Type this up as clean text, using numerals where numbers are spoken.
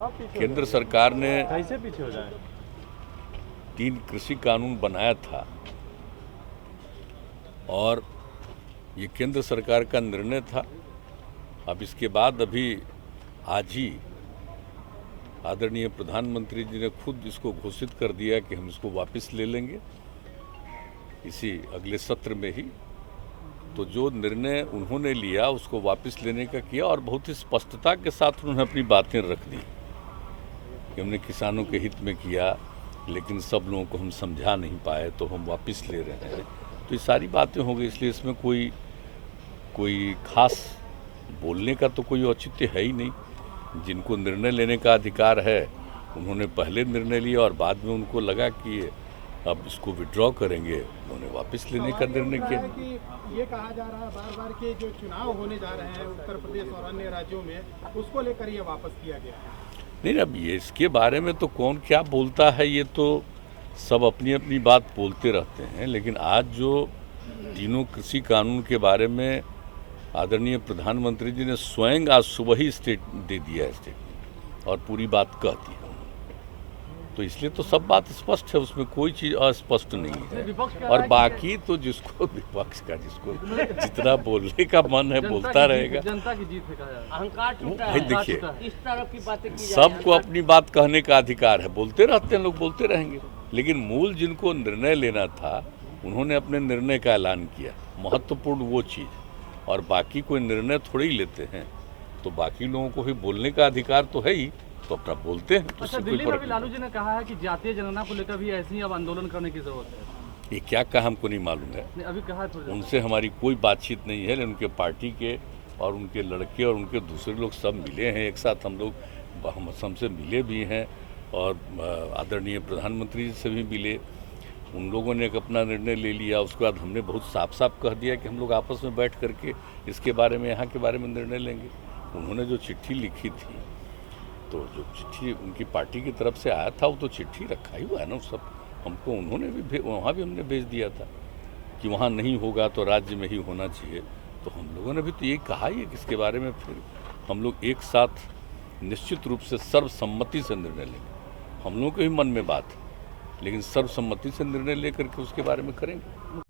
केंद्र सरकार ने कैसे पीछे हो जाए 3 कृषि कानून बनाया था और ये केंद्र सरकार का निर्णय था। अब इसके बाद अभी आज ही आदरणीय प्रधानमंत्री जी ने खुद इसको घोषित कर दिया कि हम इसको वापस ले लेंगे इसी अगले सत्र में ही। तो जो निर्णय उन्होंने लिया उसको वापस लेने का किया और बहुत ही स्पष्टता के साथ उन्होंने अपनी बातें रख दी कि हमने किसानों के हित में किया, लेकिन सब लोगों को हम समझा नहीं पाए तो हम वापस ले रहे हैं। तो ये सारी बातें हो गई, इसलिए इसमें कोई खास बोलने का तो कोई औचित्य है ही नहीं। जिनको निर्णय लेने का अधिकार है उन्होंने पहले निर्णय लिया और बाद में उनको लगा कि अब इसको विड्रॉ करेंगे, उन्होंने वापस लेने का निर्णय किया। कि ये कहा जा रहा है बार बार कि जो चुनाव होने जा रहे हैं उत्तर प्रदेश और अन्य राज्यों में, उसको लेकर ये वापस किया गया है। नहीं, अब ये इसके बारे में तो कौन क्या बोलता है, ये तो सब अपनी अपनी बात बोलते रहते हैं। लेकिन आज जो तीनों कृषि कानून के बारे में आदरणीय प्रधानमंत्री जी ने स्वयं आज सुबह ही दे दिया है स्टेटमेंट और पूरी बात कह दी है, तो इसलिए तो सब बात स्पष्ट है, उसमें कोई चीज़ अस्पष्ट नहीं है। और बाकी तो जिसको विपक्ष का जिसको जितना बोलने का मन है बोलता रहेगा। जनता की जीत है कहा अहंकार टूटा भाई है। देखिए, इस तरह की बातें की सबको अपनी बात कहने का अधिकार है, बोलते रहते हैं लोग, बोलते रहेंगे। लेकिन मूल जिनको निर्णय लेना था उन्होंने अपने निर्णय का ऐलान किया, महत्वपूर्ण वो चीज़। और बाकी कोई निर्णय थोड़े ही लेते हैं, तो बाकी लोगों को भी बोलने का अधिकार तो है ही, तो अपना बोलते हैं। तो अच्छा, दिल्ली में भी लालू जी ने कहा है कि जातीय जनगणना को लेकर भी ऐसे ही अब आंदोलन करने की जरूरत है। ये क्या कहा हमको नहीं मालूम है, नहीं, अभी कहा तो उनसे हमारी कोई बातचीत नहीं है। लेकिन उनके पार्टी के और उनके लड़के और उनके दूसरे लोग सब मिले हैं एक साथ, हम हमसे मिले भी हैं और आदरणीय प्रधानमंत्री जी से भी मिले। उन लोगों ने एक अपना निर्णय ले लिया, उसके बाद हमने बहुत साफ साफ कह दिया कि हम लोग आपस में बैठ करके इसके बारे में, यहाँ के बारे में निर्णय लेंगे। उन्होंने जो चिट्ठी लिखी थी, तो जो चिट्ठी उनकी पार्टी की तरफ से आया था वो तो चिट्ठी रखा ही हुआ है ना सब। हमको उन्होंने भी वहाँ भी हमने भेज दिया था कि वहाँ नहीं होगा तो राज्य में ही होना चाहिए। तो हम लोगों ने भी तो यही कहा ही है कि इसके बारे में फिर हम लोग एक साथ निश्चित रूप से सर्वसम्मति से निर्णय लेंगे। हम लोगों के भी मन में बात है, लेकिन सर्वसम्मति से निर्णय लेकर के उसके बारे में करेंगे।